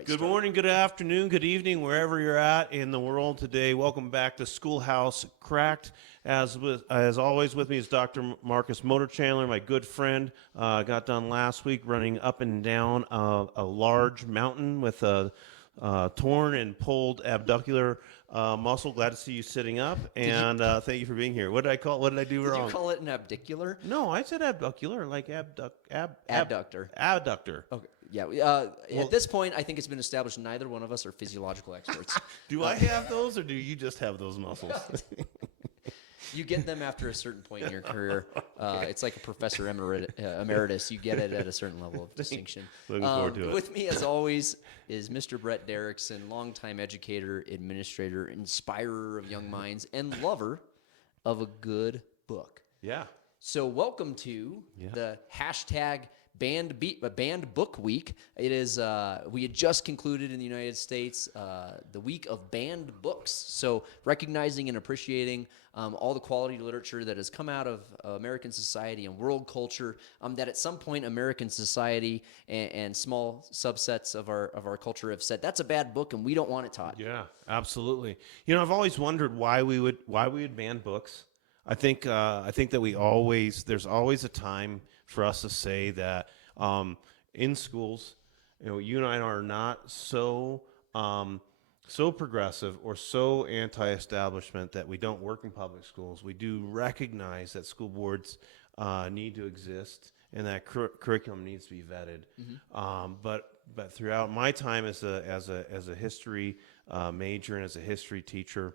right. Good morning, good afternoon, good evening, wherever you're at in the world today. Welcome back to Schoolhouse Cracked. As always, with me is Dr. Marcus Motor Chandler, my good friend. Got done last week running up and down a large mountain with a torn and pulled abductor muscle. Glad to see you sitting up, and thank you for being here. What did I call it? What did I do wrong? Did you call it an abdicular? No, I said abductor, like Adductor. Abductor. Okay. Yeah. At this point, I think it's been established neither one of us are physiological experts. Do I have those, or do you just have those muscles? You get them after a certain point in your career. It's like a professor emeritus. You get it at a certain level of distinction. Looking forward to it. With me, as always, is Mr. Brett Derickson, longtime educator, administrator, inspirer of young minds, and lover of a good book. Yeah. So welcome to the hashtag Banned Book Week. It is we had just concluded in the United States the week of banned books. So recognizing and appreciating all the quality literature that has come out of American society and world culture, that at some point American society and small subsets of our culture have said that's a bad book and we don't want it taught. Yeah, absolutely. You know, I've always wondered why we would ban books. I think that there's always a time for us to say that in schools, you and I are not so progressive or so anti-establishment that we don't work in public schools. We do recognize that school boards need to exist and that curriculum needs to be vetted. Mm-hmm. But throughout my time as a history major and as a history teacher,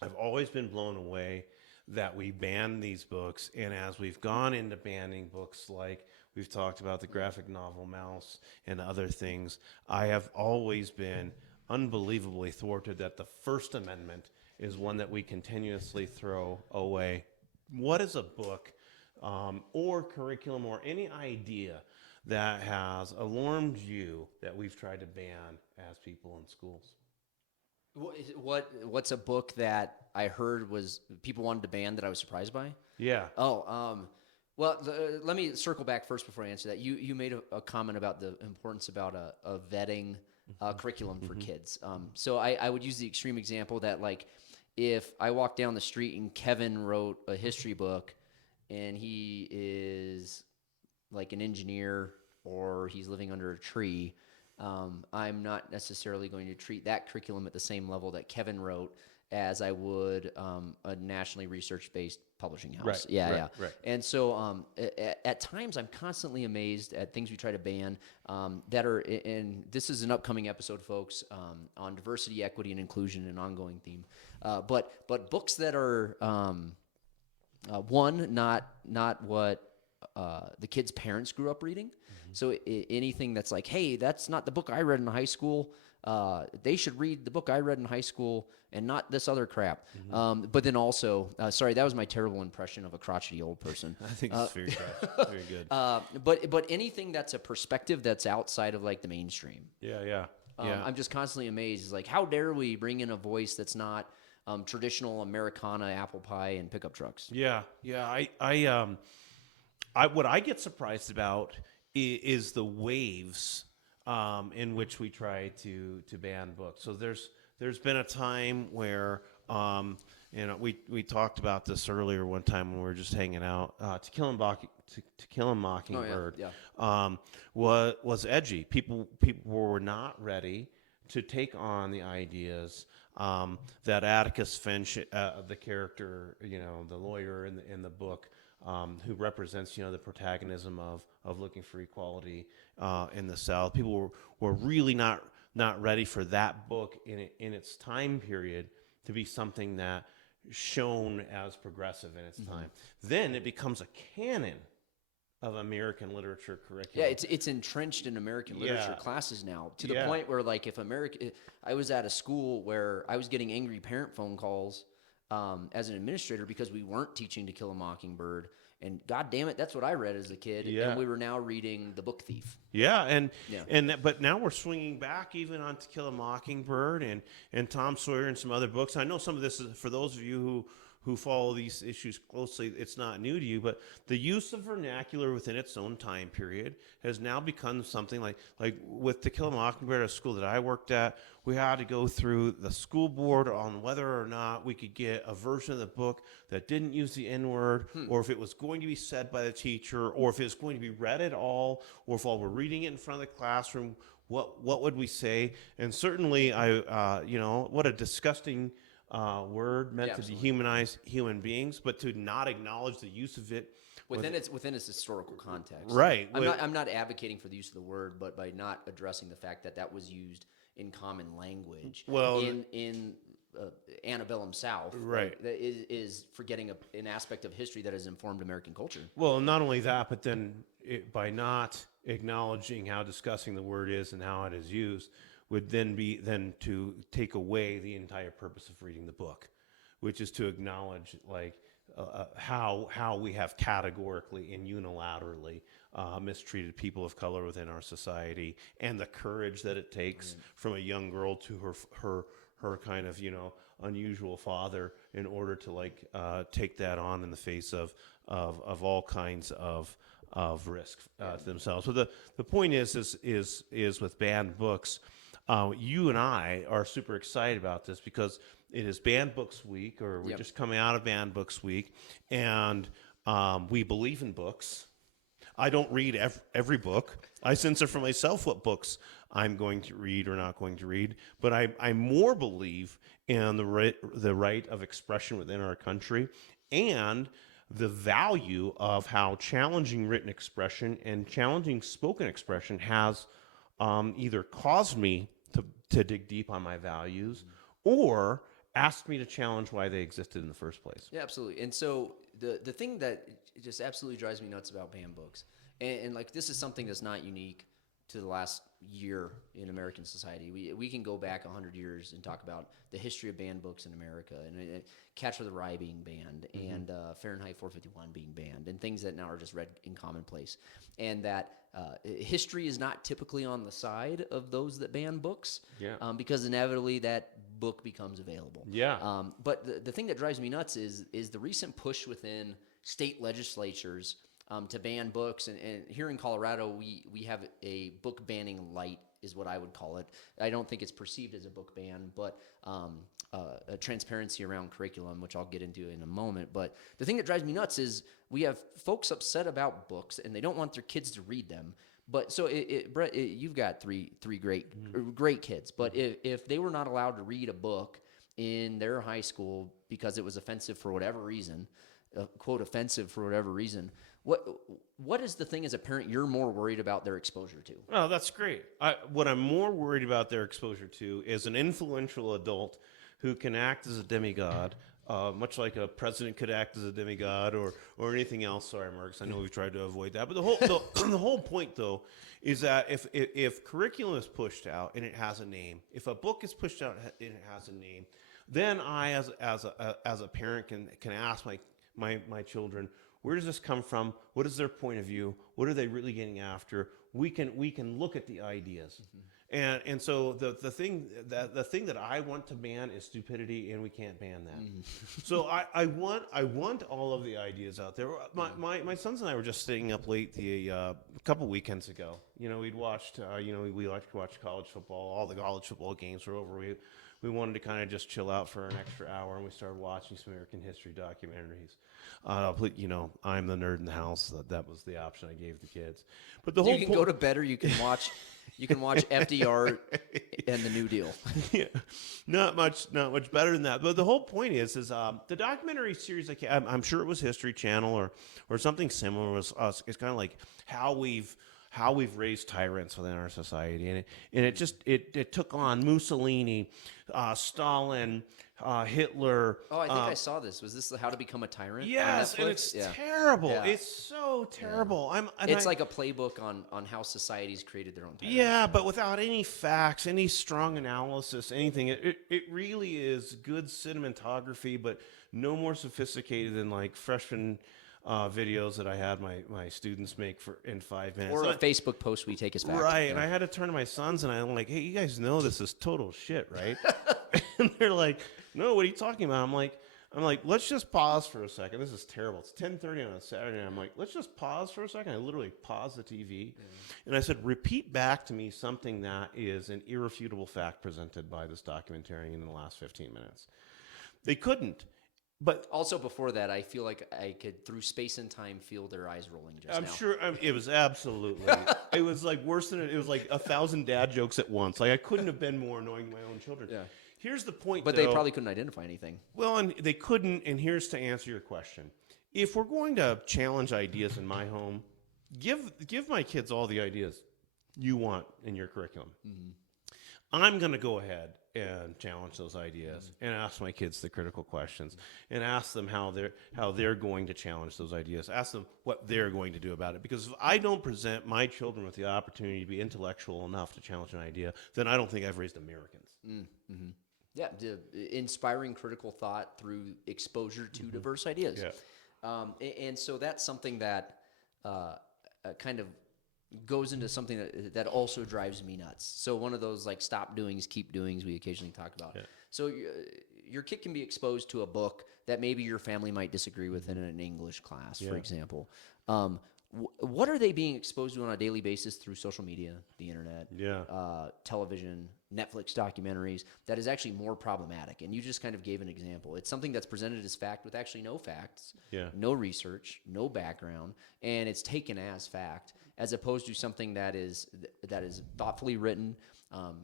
I've always been blown away that we ban these books, and as we've gone into banning books like we've talked about the graphic novel Mouse and other things, I have always been unbelievably thwarted that the First Amendment is one that we continuously throw away. What is a book or curriculum or any idea that has alarmed you that we've tried to ban as people in schools? What's a book that I heard was people wanted to ban that I was surprised by? Yeah. Well, let me circle back first before I answer that. You made a comment about the importance about a vetting curriculum for kids. So I would use the extreme example that, like, if I walk down the street and Kevin wrote a history book and he is like an engineer or he's living under a tree, I'm not necessarily going to treat that curriculum at the same level that Kevin wrote as I would a nationally research-based publishing house. Right, Yeah. right. And so at times I'm constantly amazed at things we try to ban that are in this is an upcoming episode, folks, on diversity, equity, and inclusion, an ongoing theme. But books that are not what the kids' parents grew up reading. So anything that's like, hey, that's not the book I read in high school. They should read the book I read in high school and not this other crap. But then also, sorry, that was my terrible impression of a crotchety old person. I think it's very good. But anything that's a perspective that's outside of like the mainstream. Yeah. I'm just constantly amazed. It's like, how dare we bring in a voice that's not traditional Americana, apple pie, and pickup trucks? Yeah. What I get surprised about is the waves in which we try to ban books. So there's been a time where we talked about this earlier one time when we were just hanging out. To Kill a Mockingbird was edgy. People were not ready to take on the ideas that Atticus Finch, the character, the lawyer in the book, who represents, the protagonism of looking for equality in the South. People were really not ready for that book in its time period to be something that shown as progressive in its time. Then it becomes a canon of American literature curriculum. Yeah, it's entrenched in American literature classes now to the point where, like, I was at a school where I was getting angry parent phone calls as an administrator because we weren't teaching To Kill a Mockingbird, and God damn it, that's what I read as a kid, and we were now reading The Book Thief. But now we're swinging back even on To Kill a Mockingbird and Tom Sawyer and some other books. I know some of this is for those of you who follow these issues closely, it's not new to you, but the use of vernacular within its own time period has now become something like with To Kill a Mockingbird, a school that I worked at, we had to go through the school board on whether or not we could get a version of the book that didn't use the N-word, or if it was going to be said by the teacher, or if it was going to be read at all, or if while we're reading it in front of the classroom, what would we say? And certainly, what a disgusting word meant to dehumanize human beings, but to not acknowledge the use of it within its historical context. Right. I'm not advocating for the use of the word, but by not addressing the fact that was used in common language. Well, in antebellum South, right, is forgetting an aspect of history that has informed American culture. Well, not only that, but then by not acknowledging how disgusting the word is and how it is used, would then be to take away the entire purpose of reading the book, which is to acknowledge how we have categorically and unilaterally mistreated people of color within our society, and the courage that it takes from a young girl to her kind of unusual father in order to take that on in the face of all kinds of risk to themselves. So the point is with banned books. You and I are super excited about this because it is Banned Books Week, or we're just coming out of Banned Books Week, and we believe in books. I don't read every book. I censor for myself what books I'm going to read or not going to read, but I more believe in the right of expression within our country, and the value of how challenging written expression and challenging spoken expression has either caused me to dig deep on my values, or asked me to challenge why they existed in the first place. Yeah, absolutely. And so the thing that just absolutely drives me nuts about banned books, and this is something that's not unique to the last year in American society. We can go back 100 years and talk about the history of banned books in America, and Catcher the Rye being banned, and Fahrenheit 451 being banned, and things that now are just read in commonplace. And that history is not typically on the side of those that ban books, because inevitably that book becomes available. Yeah. But the thing that drives me nuts is the recent push within state legislatures to ban books, and here in Colorado we have a book banning light, is what I would call it. I don't think it's perceived as a book ban, but a transparency around curriculum, which I'll get into in a moment. But the thing that drives me nuts is we have folks upset about books and they don't want their kids to read them. But so Brett, you've got three great kids, but if they were not allowed to read a book in their high school because it was offensive for whatever reason, quote offensive for whatever reason, what is the thing as a parent you're more worried about their exposure to? Oh, that's great. What I'm more worried about their exposure to is an influential adult who can act as a demigod, much like a president could act as a demigod, or anything else. Sorry, Marcus, I know we've tried to avoid that. But the whole point, though, is that if curriculum is pushed out and it has a name, if a book is pushed out and it has a name, then I, as a parent, can ask my children, where does this come from? What is their point of view? What are they really getting after? We can look at the ideas. Mm-hmm. And so the thing that I want to ban is stupidity, and we can't ban that. Mm-hmm. So I want all of the ideas out there. My sons and I were just staying up late a couple weekends ago. We'd watched we like to watch college football. All the college football games were over. We wanted to kind of just chill out for an extra hour, and we started watching some American history documentaries. I'm the nerd in the house. That was the option I gave the kids. But you can go to bed, or you can watch FDR and the New Deal. Yeah, not much better than that. But the whole point is the documentary series. I'm sure it was History Channel or something similar. Was us. It's kind of like how we've raised tyrants within our society, and it took on Mussolini, Stalin, Hitler. Oh, I think I saw this. Was this How to Become a Tyrant? Yes, and it's terrible. Yeah. It's so terrible. Yeah. It's like a playbook on how societies created their own tyrants. Yeah, but without any facts, any strong analysis, anything. It really is good cinematography, but no more sophisticated than like freshman videos that I had my students make in 5 minutes. Or a Facebook post we take as fact. Right, and I had to turn to my sons, and I'm like, hey, you guys know this is total shit, right? And they're like, no, what are you talking about? I'm I'm like, let's just pause for a second. This is terrible. It's 10:30 on a Saturday. I'm like, let's just pause for a second. I literally paused the TV, and I said, repeat back to me something that is an irrefutable fact presented by this documentarian in the last 15 minutes. They couldn't. But also before that, I feel like I could, through space and time, feel their eyes rolling just I'm now. sure it was absolutely. It was like worse than it was like 1,000 dad jokes at once. Like I couldn't have been more annoying to my own children. Yeah. Here's the point, But though. they probably couldn't identify anything. Well, and they couldn't. And here's to answer your question: if we're going to challenge ideas in my home, give my kids all the ideas you want in your curriculum. Mm-hmm. I'm going to go ahead and challenge those ideas and ask my kids the critical questions and ask them how they're going to challenge those ideas. Ask them what they're going to do about it. Because if I don't present my children with the opportunity to be intellectual enough to challenge an idea, then I don't think I've raised Americans. Mm-hmm. Yeah, inspiring critical thought through exposure to diverse ideas. Yeah. And so that's something that kind of goes into something that also drives me nuts. So one of those like stop doings, keep doings we occasionally talk about. Yeah. So your kid can be exposed to a book that maybe your family might disagree with in an English class, for example. What are they being exposed to on a daily basis through social media, the internet, television, Netflix documentaries that is actually more problematic? And you just kind of gave an example. It's something that's presented as fact with actually no facts, no research, no background, and it's taken as fact, as opposed to something that is thoughtfully written,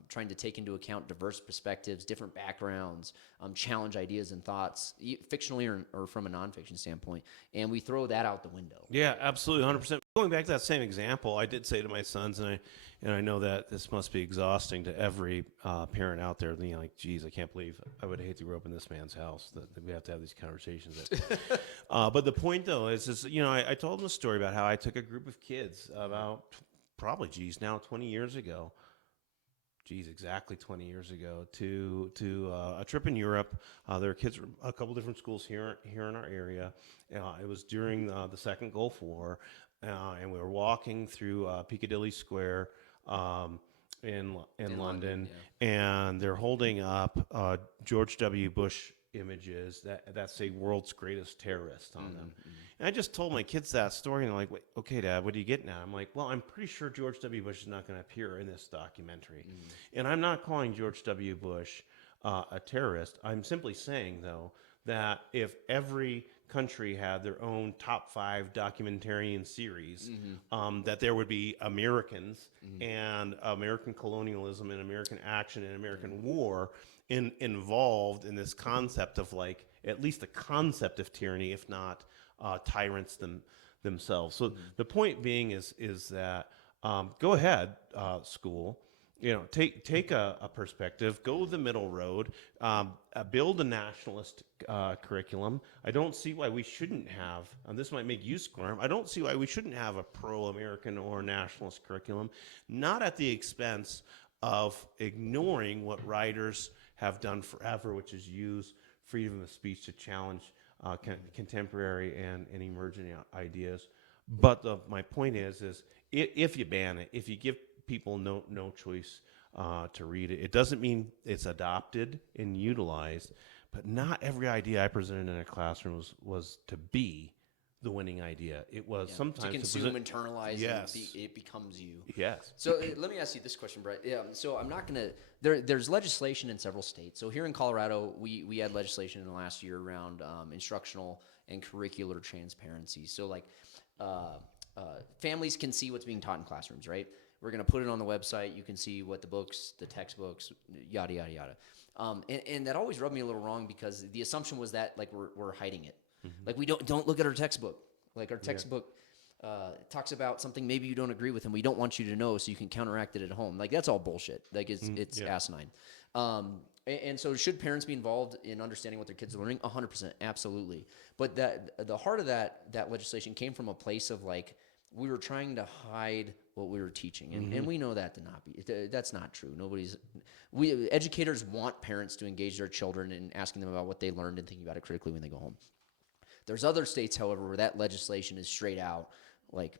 trying to take into account diverse perspectives, different backgrounds, challenge ideas and thoughts, fictionally or from a nonfiction standpoint, and we throw that out the window. Yeah, absolutely, 100%. Going back to that same example, I did say to my sons, and I know that this must be exhausting to every parent out there, like, geez, I can't believe I would hate to grow up in this man's house, that we have to have these conversations. But the point, though, is I told them a story about how I took a group of kids about probably, now 20 years ago, exactly 20 years ago, to a trip in Europe. There were kids from a couple different schools here in our area. It was during the Second Gulf War, and we were walking through Piccadilly Square in London, and they're holding up George W. Bush images that say "World's Greatest Terrorist" on them. And I just told my kids that story, and they're like, "Wait, okay, Dad, what are you getting at?" I'm like, "Well, I'm pretty sure George W. Bush is not going to appear in this documentary. And I'm not calling George W. Bush a terrorist. I'm simply saying, though, that if every country had their own top 5 documentarian series, that there would be Americans and American colonialism and American action and American war involved in this concept of, like, at least the concept of tyranny, if not tyrants themselves." So the point being is that go ahead, school. Take a perspective, go the middle road, build a nationalist curriculum. I don't see why we shouldn't have, and this might make you squirm, I don't see why we shouldn't have a pro-American or nationalist curriculum, not at the expense of ignoring what writers have done forever, which is use freedom of speech to challenge contemporary and emerging ideas. But my point is if you ban it, if you give people no choice to read it, it doesn't mean it's adopted and utilized, but not every idea I presented in a classroom was to be the winning idea. It was sometimes to consume, internalize, yes. and it becomes you. Yes. So let me ask you this question, Brett. So I'm not going to. There's legislation in several states. So here in Colorado, we had legislation in the last year around instructional and curricular transparency. So like families can see what's being taught in classrooms, right? We're going to put it on the website. You can see what the books, the textbooks, yada yada yada. And that always rubbed me a little wrong because the assumption was that like we're hiding it. Like we don't look at our textbook. Like our textbook talks about something maybe you don't agree with, and we don't want you to know so you can counteract it at home. Like that's all bullshit. Like it's asinine. And so should parents be involved in understanding what their kids are learning? 100%, absolutely. But the heart of that legislation came from a place of like we were trying to hide what we were teaching, and we know that to not be. That's not true. Educators want parents to engage their children in asking them about what they learned and thinking about it critically when they go home. There's other states, however, where that legislation is straight out like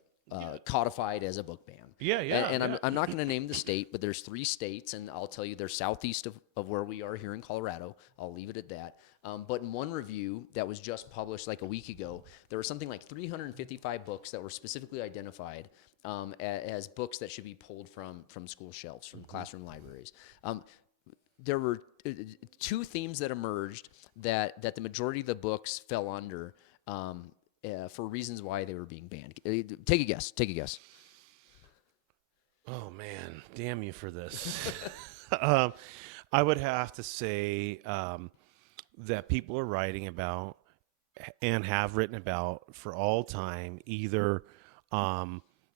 codified as a book ban. Yeah, yeah. And I'm not going to name the state, but there's 3 states, and I'll tell you they're southeast of where we are here in Colorado. I'll leave it at that. But in one review that was just published like a week ago, there were something like 355 books that were specifically identified as books that should be pulled from school shelves, from classroom libraries. There were 2 themes that emerged that the majority of the books fell under for reasons why they were being banned. Take a guess. Oh man, damn you for this. I would have to say that people are writing about and have written about for all time either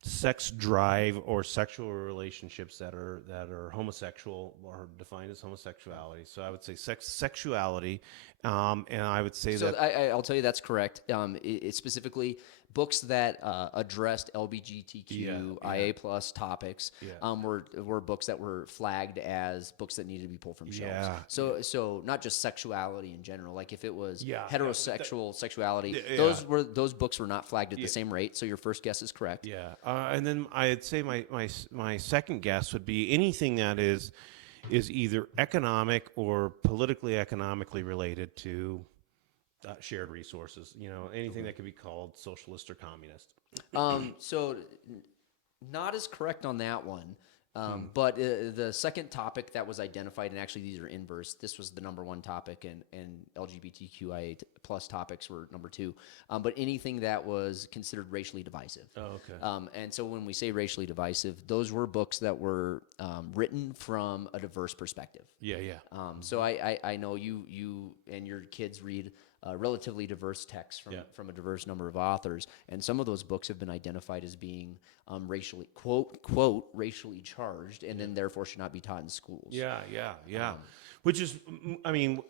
sex drive or sexual relationships that are homosexual or defined as homosexuality. So I would say sexuality, and I would say So that I'll tell you that's correct. It's specifically books that addressed LGBTQIA plus topics were books that were flagged as books that needed to be pulled from shelves. Yeah. So not just sexuality in general. Like if it was heterosexual sexuality, those books were not flagged at the same rate. So your first guess is correct. Yeah, and then I'd say my second guess would be anything that is either economic or politically economically related to shared resources. Anything that could be called socialist or communist. So not as correct on that one. But the second topic that was identified, and actually these are inverse, this was the number 1 topic, and LGBTQIA plus topics were number 2. But anything that was considered racially divisive. Oh, okay. And so when we say racially divisive, those were books that were written from a diverse perspective. Yeah, yeah. So I know you and your kids read relatively diverse texts from a diverse number of authors, and some of those books have been identified as being racially quote racially charged, and then therefore should not be taught in schools. Yeah. Which is, I mean,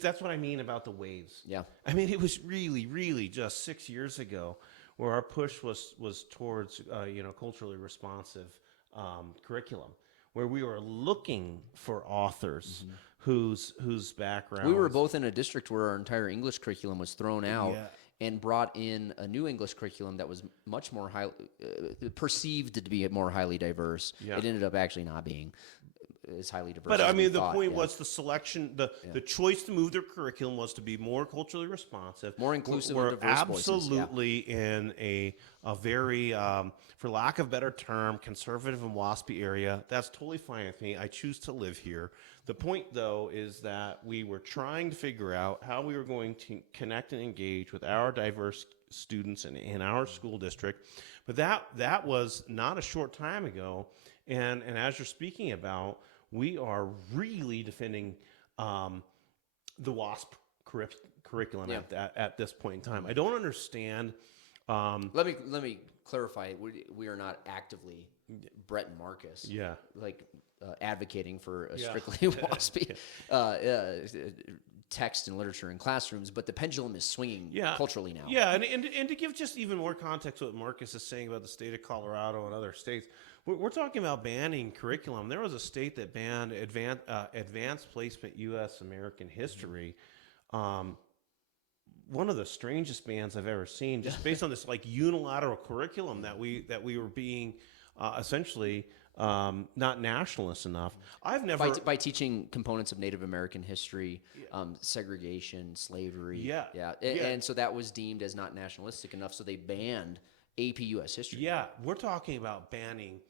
that's what I mean about the waves. Yeah. I mean, it was really just 6 years ago where our push was towards culturally responsive curriculum, where we were looking for authors whose background. We were both in a district where our entire English curriculum was thrown out and brought in a new English curriculum that was much more perceived to be more highly diverse. Yeah. It ended up actually not being as highly diverse. But as I mean, we the thought. point was the selection, the choice to move their curriculum was to be more culturally responsive, more inclusive, We're and diverse absolutely in a very, for lack of a better term, conservative and waspy area. That's totally fine with me. I choose to live here. The point, though, is that we were trying to figure out how we were going to connect and engage with our diverse students in our school district. But that was not a short time ago. And as you're speaking about, we are really defending the WASP curriculum at this point in time. I don't understand. Let me clarify. We are not actively Brett and Marcus. Yeah. Advocating for a strictly WASP text and literature in classrooms, but the pendulum is swinging culturally now. Yeah, and to give just even more context to what Marcus is saying about the state of Colorado and other states, we're talking about banning curriculum. There was a state that banned advanced placement U.S. American history. One of the strangest bans I've ever seen, just based on this unilateral curriculum that we were being essentially not nationalist enough. I've never by teaching components of Native American history, segregation, slavery. And so that was deemed as not nationalistic enough. So they banned AP U.S. history. Yeah, we're talking about banning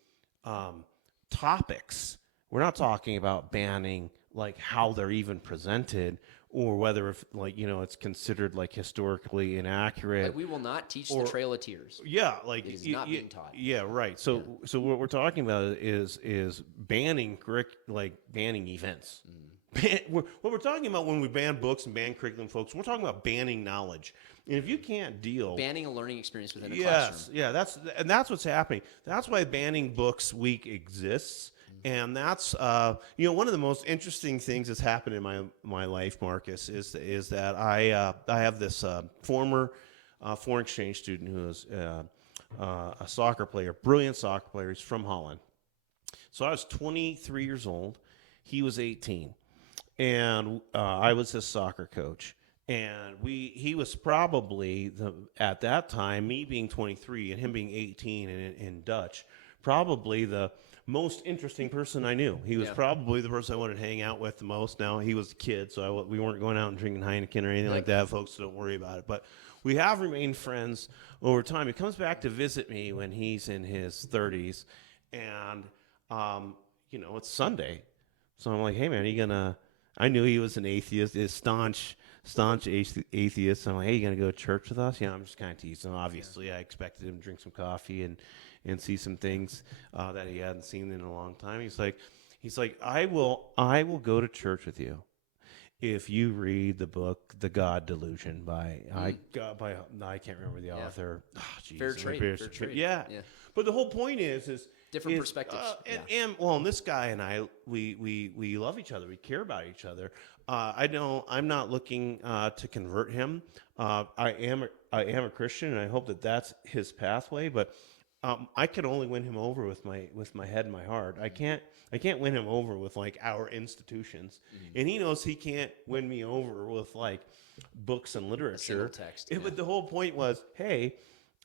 topics. We're not talking about banning how they're even presented, or whether it's considered historically inaccurate. We will not teach the Trail of Tears. Yeah, it is not being taught. Yeah, right. So what we're talking about is banning banning events. What we're talking about when we ban books and ban curriculum, folks, we're talking about banning knowledge. And if you can't banning a learning experience within a classroom. Yeah, that's what's happening. That's why Banning Books Week exists. And that's one of the most interesting things that's happened in my life, Marcus, is that I have this former foreign exchange student who is a soccer player, brilliant soccer player. He's from Holland. So I was 23 years old. He was 18, and I was his soccer coach. And he was probably at that time, me being 23 and him being 18 in Dutch, probably the most interesting person I knew. He was probably the person I wanted to hang out with the most. Now he was a kid, so we weren't going out and drinking Heineken or anything like that, folks. So don't worry about it. But we have remained friends over time. He comes back to visit me when he's in his 30s, and it's Sunday, so I'm like, hey man, are you gonna? I knew he was an atheist, a staunch atheist. So I'm like, hey, you gonna go to church with us? I'm just kind of teasing him. Obviously, I expected him to drink some coffee and see some things that he hadn't seen in a long time. He's like, I will go to church with you if you read the book The God Delusion by I can't remember the author. Oh, geez, Fair trade. Yeah. But the whole point is different perspectives. And this guy and I, we love each other. We care about each other. I'm not looking to convert him. I am a Christian, and I hope that that's his pathway. But I can only win him over with my head and my heart. I can't win him over with like our institutions, and he knows he can't win me over with like books and literature. Text. But the whole point was, hey,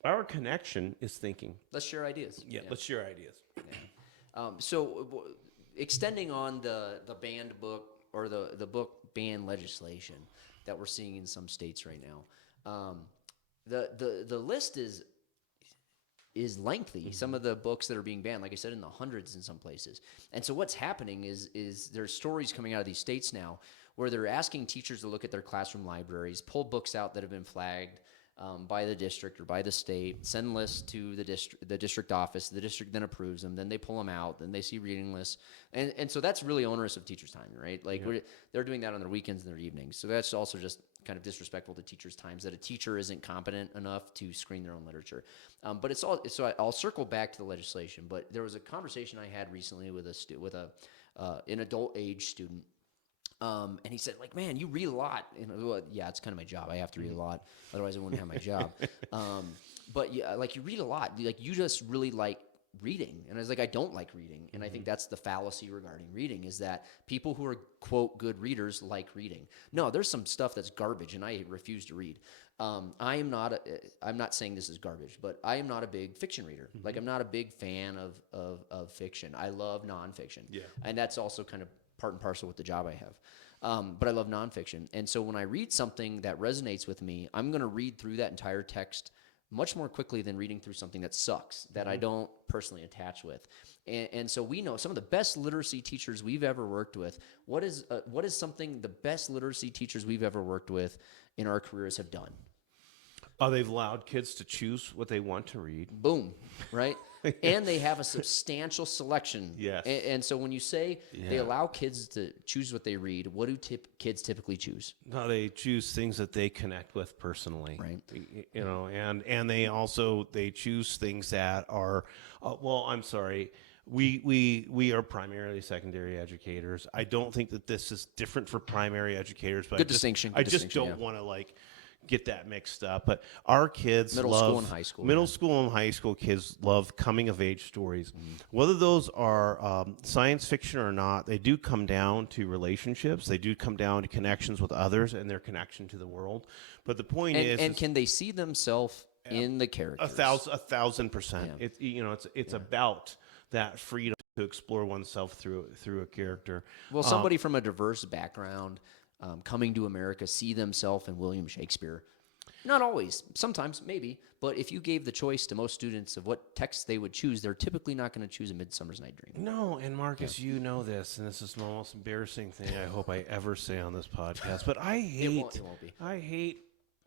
our connection is thinking. Let's share ideas. Let's share ideas. So extending on the banned book or the book ban legislation that we're seeing in some states right now, the list is lengthy. Some of the books that are being banned, like I said, in the hundreds in some places. And so what's happening is there's stories coming out of these states now where they're asking teachers to look at their classroom libraries, pull books out that have been flagged by the district or by the state, send lists to the district office. The district then approves them. Then they pull them out. Then they see reading lists. And so that's really onerous of teachers' time, right? Like they're doing that on their weekends and their evenings. So that's also just kind of disrespectful to teachers' times that a teacher isn't competent enough to screen their own literature. But it's all. So I'll circle back to the legislation. But there was a conversation I had recently with an adult age student. And he said, like, man, you read a lot. Well, yeah, it's kind of my job. I have to read a lot. Otherwise, I wouldn't have my job. But yeah, like you read a lot. Like you just really like reading. And I was like, I don't like reading. And I think that's the fallacy regarding reading is that people who are, quote, good readers like reading. No, there's some stuff that's garbage, and I refuse to read. I'm not saying this is garbage, but I am not a big fiction reader. Like I'm not a big fan of fiction. I love nonfiction. Yeah. And that's also kind of part and parcel with the job I have. But I love nonfiction. And so when I read something that resonates with me, I'm going to read through that entire text much more quickly than reading through something that sucks, that I don't personally attach with. And so we know some of the best literacy teachers we've ever worked with. What is something the best literacy teachers we've ever worked with in our careers have done? They've allowed kids to choose what they want to read. Boom, right? And they have a substantial selection. Yes. And so when you say they allow kids to choose what they read, what do kids typically choose? No, they choose things that they connect with personally. Right. And they choose things that are, I'm sorry. We are primarily secondary educators. I don't think that this is different for primary educators, but I just don't want to get that mixed up. But our kids middle school and high school kids love coming of age stories. Whether those are science fiction or not, they do come down to relationships. They do come down to connections with others and their connection to the world. But the point is, can they see themselves in the characters? 1,000%. It's about that freedom to explore oneself through a character. Will somebody from a diverse background coming to America see themselves in William Shakespeare? Not always. Sometimes, maybe. But if you gave the choice to most students of what text they would choose, they're typically not going to choose A Midsummer's Night Dream. No, and Marcus, you know this, and this is the most embarrassing thing I hope I ever say on this podcast. But I hate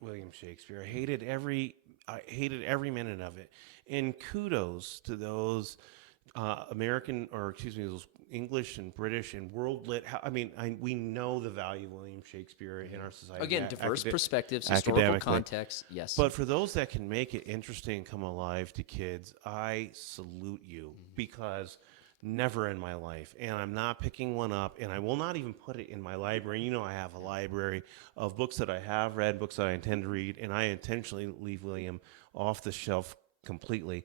William Shakespeare. I hated every minute of it. And kudos to those those English and British and world lit. We know the value of William Shakespeare in our society. Again, diverse perspectives, historical context, yes. But for those that can make it interesting and come alive to kids, I salute you, because never in my life, and I'm not picking one up, and I will not even put it in my library. I have a library of books that I have read, books that I intend to read, and I intentionally leave William off the shelf completely.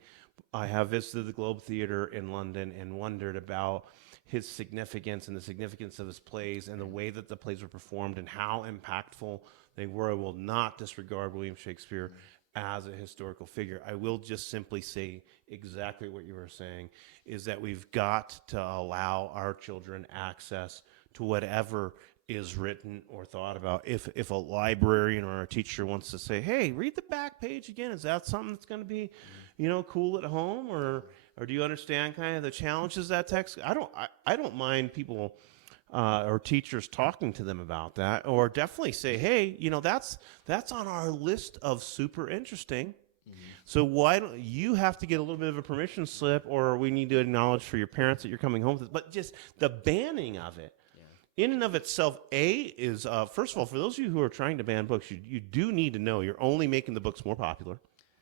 I have visited the Globe Theatre in London and wondered about his significance and the significance of his plays and the way that the plays were performed and how impactful they were. I will not disregard William Shakespeare as a historical figure. I will just simply say exactly what you were saying, is that we've got to allow our children access to whatever is written or thought about. If a librarian or a teacher wants to say, hey, read the back page again, is that something that's going to be, cool at home, or do you understand kind of the challenges of that text? I don't mind people or teachers talking to them about that, or definitely say, hey, that's on our list of super interesting. So why don't you have to get a little bit of a permission slip, or we need to acknowledge for your parents that you're coming home with it. But just the banning of it in and of itself, is, first of all, for those of you who are trying to ban books, you do need to know you're only making the books more popular.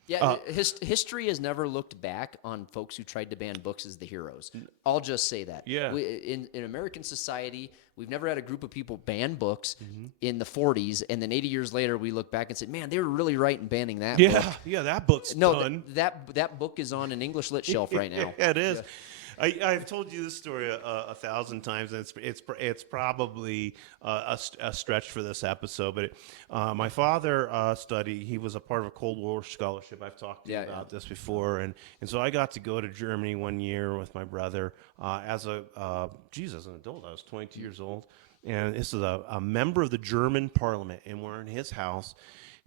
Yeah, history has never looked back on folks who tried to ban books as the heroes. I'll just say that. Yeah. In American society, we've never had a group of people ban books in the 40s, and then 80 years later, we look back and said, man, they were really right in banning that book. Yeah, that book's done. That book is on an English lit shelf right now. Yeah, it is. Yeah. I've told you this story a thousand times, and it's probably a stretch for this episode. But my father studied; he was a part of a Cold War scholarship. I've talked to you about this before, and so I got to go to Germany one year with my brother as an adult. I was 22 years old, and this is a member of the German Parliament, and we're in his house.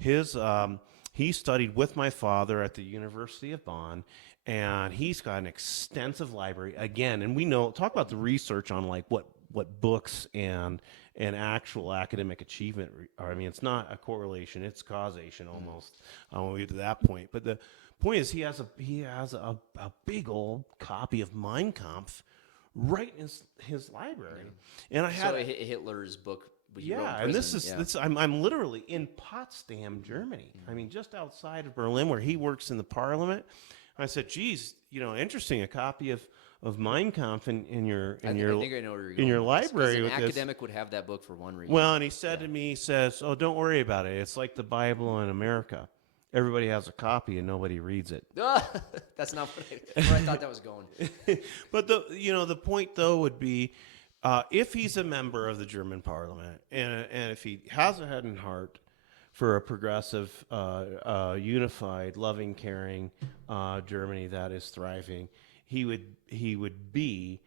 He studied with my father at the University of Bonn. And he's got an extensive library again, and we talk about the research on like what books and actual academic achievement are. I mean, it's not a correlation; it's causation almost when we get to that point. But the point is, he has a big old copy of Mein Kampf right in his library, and I had Hitler's book. And this I'm literally in Potsdam, Germany. I mean, just outside of Berlin, where he works in the parliament. I said, geez, interesting, a copy of Mein Kampf in your library. An academic would have that book for one reason. Well, and he said to me, he says, oh, don't worry about it. It's like the Bible in America. Everybody has a copy and nobody reads it. That's not where I thought that was going. But the point though would be, if he's a member of the German Parliament and if he has a head and heart for a progressive, unified, loving, caring Germany that is thriving, he would be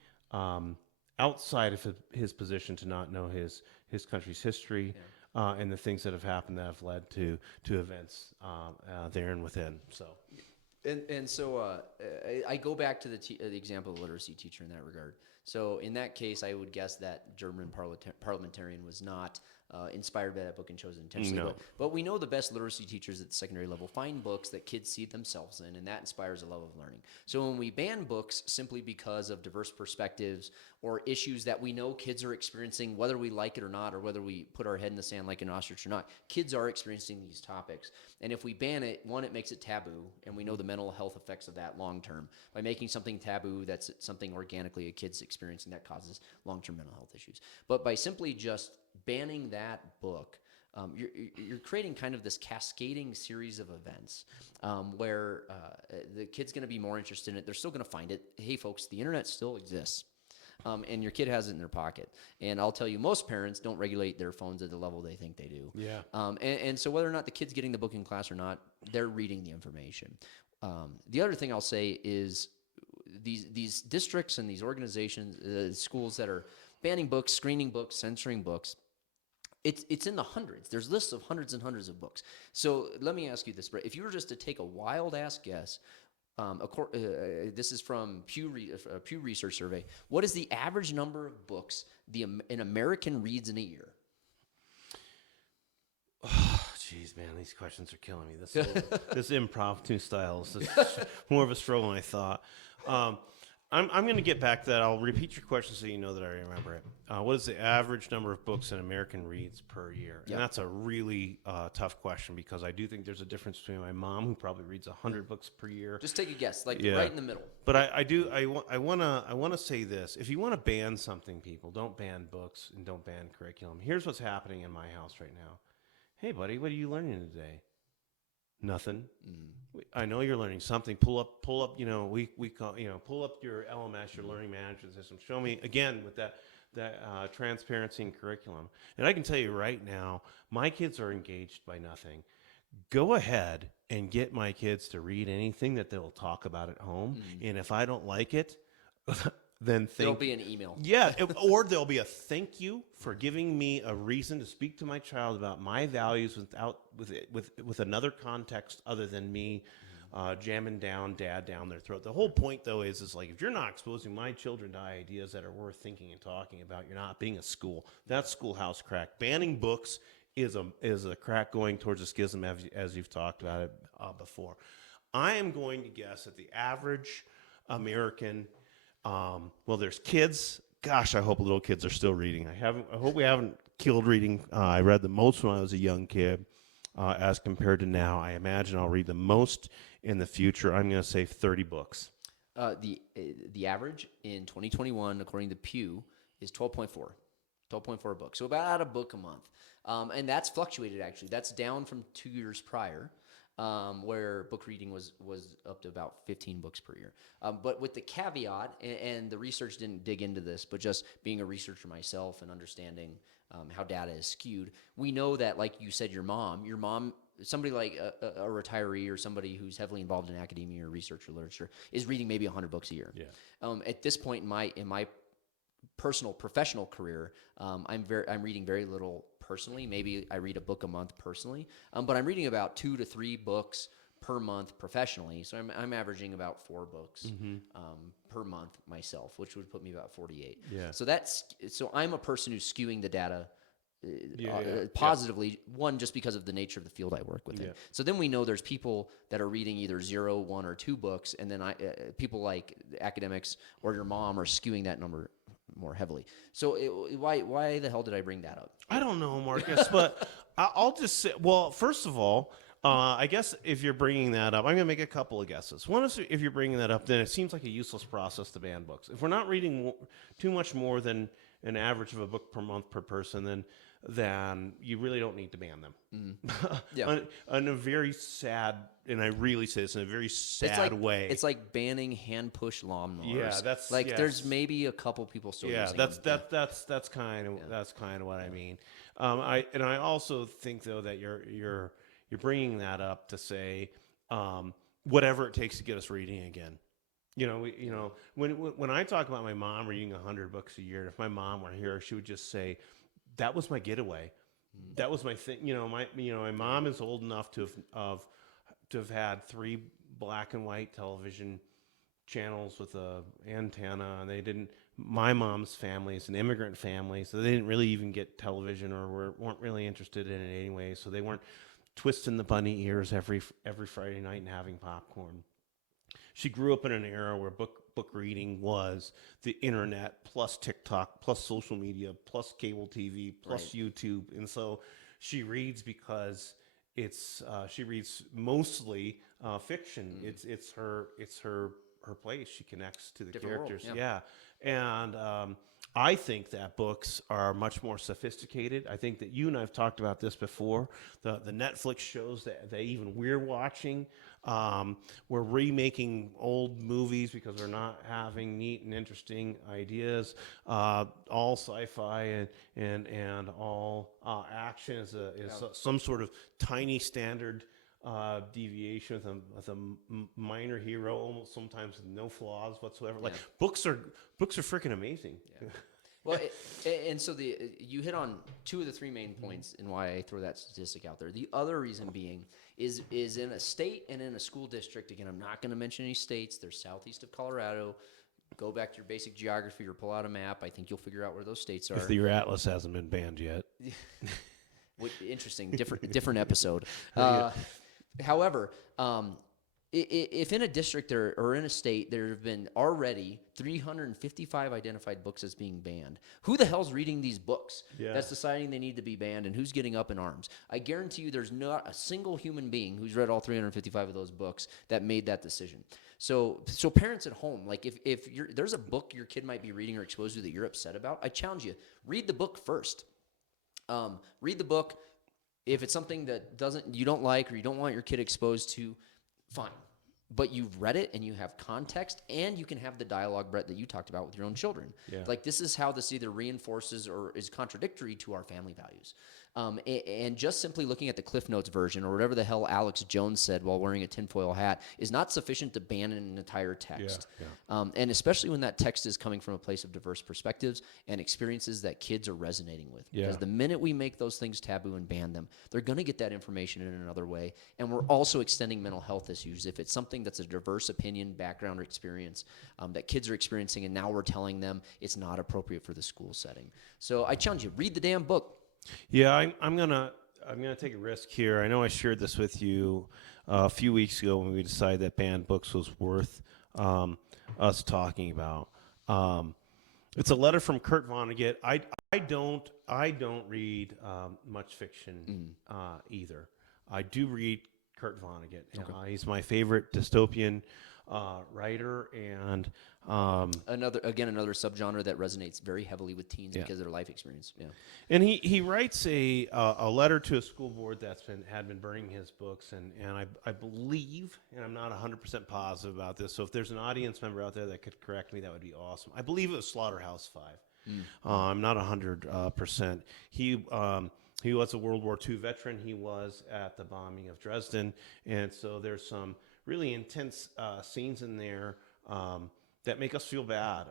outside of his position to not know his country's history and the things that have happened that have led to events there and within. So, so I go back to the example of the literacy teacher in that regard. So in that case, I would guess that German parliamentarian was not inspired by that book and chosen intentionally. No. But we know the best literacy teachers at the secondary level find books that kids see themselves in, and that inspires a love of learning. So when we ban books simply because of diverse perspectives or issues that we know kids are experiencing, whether we like it or not, or whether we put our head in the sand like an ostrich or not, kids are experiencing these topics. And if we ban it, one, it makes it taboo, and we know the mental health effects of that long term. By making something taboo, that's something organically a kid's experiencing that causes long-term mental health issues. But by simply just banning that book, you're creating kind of this cascading series of events where the kid's going to be more interested in it. They're still going to find it. Hey, folks, the internet still exists. And your kid has it in their pocket. And I'll tell you, most parents don't regulate their phones at the level they think they do. Yeah. And so whether or not the kid's getting the book in class or not, they're reading the information. The other thing I'll say is these districts and these organizations, schools that are banning books, screening books, censoring books, it's in the hundreds. There's lists of hundreds and hundreds of books. So let me ask you this, Brett. If you were just to take a wild-ass guess, this is from Pew Research Survey, what is the average number of books an American reads in a year? Oh, jeez, man, these questions are killing me. This impromptu style is more of a struggle than I thought. I'm going to get back to that. I'll repeat your question so you know that I remember it. What is the average number of books an American reads per year? Yep. And that's a really tough question because I do think there's a difference between my mom, who probably reads 100 books per year. Just take a guess, right in the middle. But I want to say this. If you want to ban something, people, don't ban books and don't ban curriculum. Here's what's happening in my house right now. Hey, buddy, what are you learning today? Nothing. I know you're learning something. Pull up. We call pull up your LMS, your learning management system. Show me again with that transparency in curriculum. And I can tell you right now, my kids are engaged by nothing. Go ahead and get my kids to read anything that they'll talk about at home. And if I don't like it, then There'll be an email. Yeah, or there'll be a thank you for giving me a reason to speak to my child about my values with another context other than me jamming dad down their throat. The whole point, though, is like if you're not exposing my children to ideas that are worth thinking and talking about, you're not being a school. That's schoolhouse crack. Banning books is a crack going towards a schism, as you've talked about it before. I am going to guess that the average American, there's kids. Gosh, I hope little kids are still reading. I hope we haven't killed reading. I read the most when I was a young kid, as compared to now. I imagine I'll read the most in the future. I'm going to say 30 books. The average in 2021, according to Pew, is 12.4 books. So about a book a month. And that's fluctuated, actually. That's down from 2 years prior, where book reading was up to about 15 books per year. But with the caveat, and the research didn't dig into this, but just being a researcher myself and understanding how data is skewed, we know that, like you said, your mom, somebody like a retiree or somebody who's heavily involved in academia or research or literature is reading maybe 100 books a year. Yeah. At this point in my personal professional career, I'm reading very little personally. Maybe I read a book a month personally, but I'm reading about 2 to 3 books per month professionally. So I'm averaging about 4 books per month myself, which would put me about 48. Yeah. So I'm a person who's skewing the data positively. One, just because of the nature of the field I work within. So then we know there's people that are reading either 0, 1, or 2 books, and then people like academics or your mom are skewing that number more heavily. So why the hell did I bring that up? I don't know, Marcus, but I'll just say, well, first of all, I guess if you're bringing that up, I'm going to make a couple of guesses. One is if you're bringing that up, then it seems like a useless process to ban books. If we're not reading too much more than an average of a book per month per person, then you really don't need to ban them. Yeah. On a very sad, and I really say this in a very sad way. It's like banning hand push lawnmowers. Yeah, that's like there's maybe a couple people still using that's them. that's kind of what I mean. I also think though that you're bringing that up to say whatever it takes to get us reading again. When I talk about my mom reading 100 books a year, if my mom were here, she would just say, that was my getaway. That was my thing. My mom is old enough to have had 3 black and white television channels with a antenna, and my mom's family is an immigrant family, so they didn't really even get television or weren't really interested in it anyway, so they weren't twisting the bunny ears every Friday night and having popcorn. She grew up in an era where book reading was the internet plus TikTok plus social media plus cable TV plus YouTube, and so she reads because she reads mostly fiction. It's her place. She connects to the Different characters. world, yeah. And I think that books are much more sophisticated. I think that you and I have talked about this before. The Netflix shows that even we're watching, we're remaking old movies because we're not having neat and interesting ideas. All sci-fi and all action is some sort of tiny standard deviation with a minor hero, almost sometimes with no flaws whatsoever. Like books are freaking amazing. Yeah. Well, and so you hit on 2 of the 3 main points in why I throw that statistic out there. The other reason being is in a state and in a school district. Again, I'm not going to mention any states. They're southeast of Colorado. Go back to your basic geography or pull out a map. I think you'll figure out where those states are. If your atlas hasn't been banned yet. Interesting, different episode. However, if in a district or in a state there have been already 355 identified books as being banned, who the hell's reading these books that's deciding they need to be banned, and who's getting up in arms? I guarantee you there's not a single human being who's read all 355 of those books that made that decision. So parents at home, like if there's a book your kid might be reading or exposed to that you're upset about, I challenge you, read the book first. Read the book. If it's something that you don't like or you don't want your kid exposed to, fine. But you've read it and you have context, and you can have the dialogue, Brett, that you talked about with your own children. Yeah. Like, this is how this either reinforces or is contradictory to our family values. And just simply looking at the Cliff Notes version, or whatever the hell Alex Jones said while wearing a tinfoil hat, is not sufficient to ban an entire text. And especially when that text is coming from a place of diverse perspectives and experiences that kids are resonating with. Because the minute we make those things taboo and ban them, they're going to get that information in another way. And we're also extending mental health issues. If it's something that's a diverse opinion, background, or experience that kids are experiencing, and now we're telling them it's not appropriate for the school setting. So I challenge you, read the damn book. Yeah, I'm gonna take a risk here. I know I shared this with you a few weeks ago when we decided that banned books was worth us talking about. It's a letter from Kurt Vonnegut. I don't read much fiction either. I do read Kurt Vonnegut. Okay. He's my favorite dystopian writer, and another subgenre that resonates very heavily with teens because of their life experience. Yeah, and he writes a letter to a school board that's had been burning his books, and I believe, and I'm not 100% positive about this, so if there's an audience member out there that could correct me, that would be awesome. I believe it was Slaughterhouse 5. I'm not 100%. He was a World War II veteran. He was at the bombing of Dresden, and so there's some really intense scenes in there that make us feel bad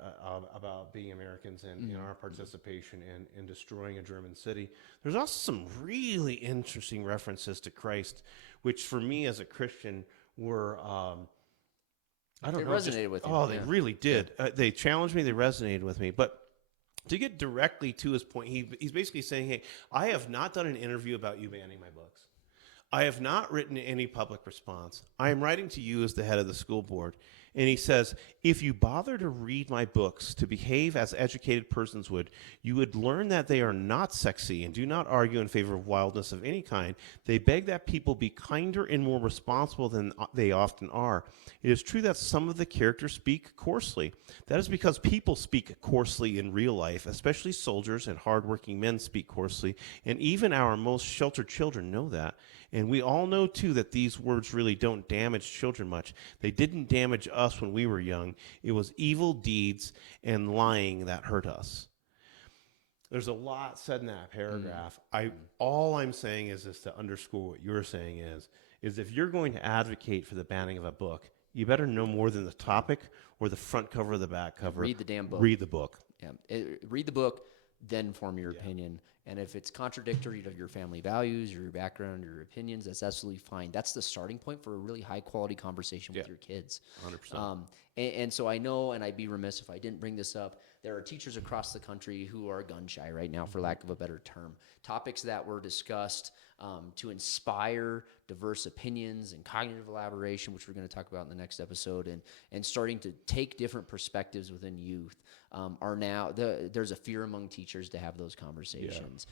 about being Americans and our participation in destroying a German city. There's also some really interesting references to Christ, which for me as a Christian were they resonated with you. Oh, they really did. They challenged me. They resonated with me. But to get directly to his point, he's basically saying, hey, I have not done an interview about you banning my books. I have not written any public response. I am writing to you as the head of the school board. And he says, if you bother to read my books, to behave as educated persons would, you would learn that they are not sexy and do not argue in favor of wildness of any kind. They beg that people be kinder and more responsible than they often are. It is true that some of the characters speak coarsely. That is because people speak coarsely in real life, especially soldiers and hardworking men speak coarsely, and even our most sheltered children know that. And we all know, too, that these words really don't damage children much. They didn't damage us when we were young. It was evil deeds and lying that hurt us. There's a lot said in that paragraph. All I'm saying is to underscore what you're saying is if you're going to advocate for the banning of a book, you better know more than the topic or the front cover or the back cover. Read the damn book. Read the book. Yeah. Read the book, then form your opinion. And if it's contradictory to your family values, your background, your opinions, that's absolutely fine. That's the starting point for a really high-quality conversation with your kids. 100%. And so I know, and I'd be remiss if I didn't bring this up, there are teachers across the country who are gun-shy right now, for lack of a better term. Topics that were discussed to inspire diverse opinions and cognitive elaboration, which we're going to talk about in the next episode, and starting to take different perspectives within youth. Are now there's a fear among teachers to have those conversations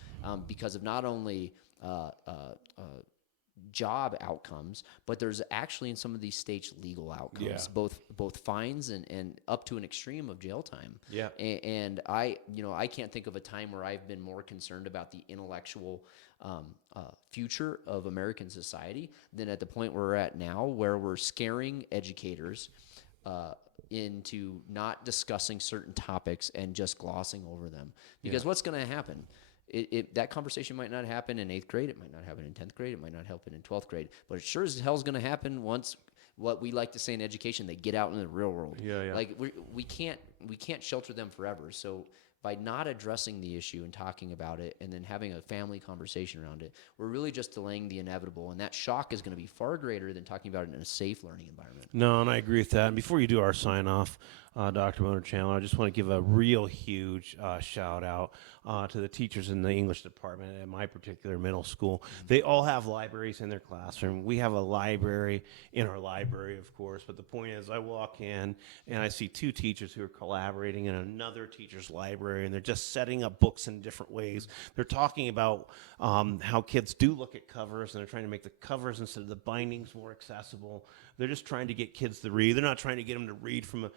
because of not only job outcomes, but there's actually in some of these states legal outcomes, both fines and up to an extreme of jail time. Yeah. And I can't think of a time where I've been more concerned about the intellectual future of American society than at the point we're at now, where we're scaring educators into not discussing certain topics and just glossing over them. Because what's going to happen? That conversation might not happen in 8th grade. It might not happen in 10th grade. It might not happen in 12th grade. But it sure as hell is going to happen once, what we like to say in education, they get out in the real world. Like we can't shelter them forever. So by not addressing the issue and talking about it and then having a family conversation around it, we're really just delaying the inevitable. And that shock is going to be far greater than talking about it in a safe learning environment. No, and I agree with that. And before you do our sign off, Dr. Mona Chandler, I just want to give a real huge shout out to the teachers in the English department at my particular middle school. They all have libraries in their classroom. We have a library in our library, of course, but the point is I walk in and I see 2 teachers who are collaborating in another teacher's library, and they're just setting up books in different ways. They're talking about how kids do look at covers, and they're trying to make the covers instead of the bindings more accessible. They're just trying to get kids to read. They're not trying to get them to read from a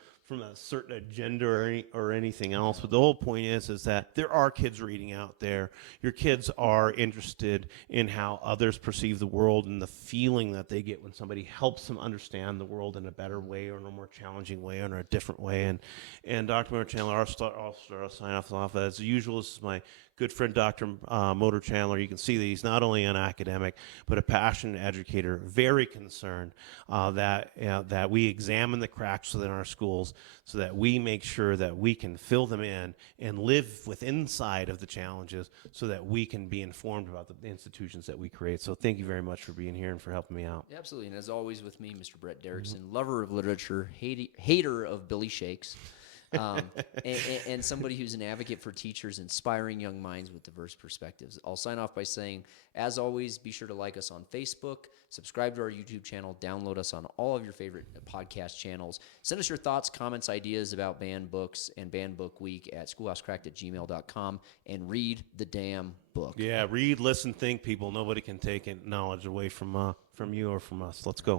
certain agenda or anything else. But the whole point is that there are kids reading out there. Your kids are interested in how others perceive the world and the feeling that they get when somebody helps them understand the world in a better way or in a more challenging way or in a different way. And Dr. Motor Chandler, I'll sign off. As usual, this is my good friend, Dr. Motor Chandler. You can see that he's not only an academic, but a passionate educator, very concerned that we examine the cracks within our schools so that we make sure that we can fill them in and live inside of the challenges so that we can be informed about the institutions that we create. So thank you very much for being here and for helping me out. Absolutely. And as always with me, Mr. Brett Derickson, lover of literature, hater of Billy Shakes, and somebody who's an advocate for teachers, inspiring young minds with diverse perspectives. I'll sign off by saying, as always, be sure to like us on Facebook, subscribe to our YouTube channel, download us on all of your favorite podcast channels. Send us your thoughts, comments, ideas about banned books and Banned Book Week at schoolhousecracked@gmail.com, and read the damn book. Yeah, read, listen, think, people. Nobody can take knowledge away from you or from us. Let's go.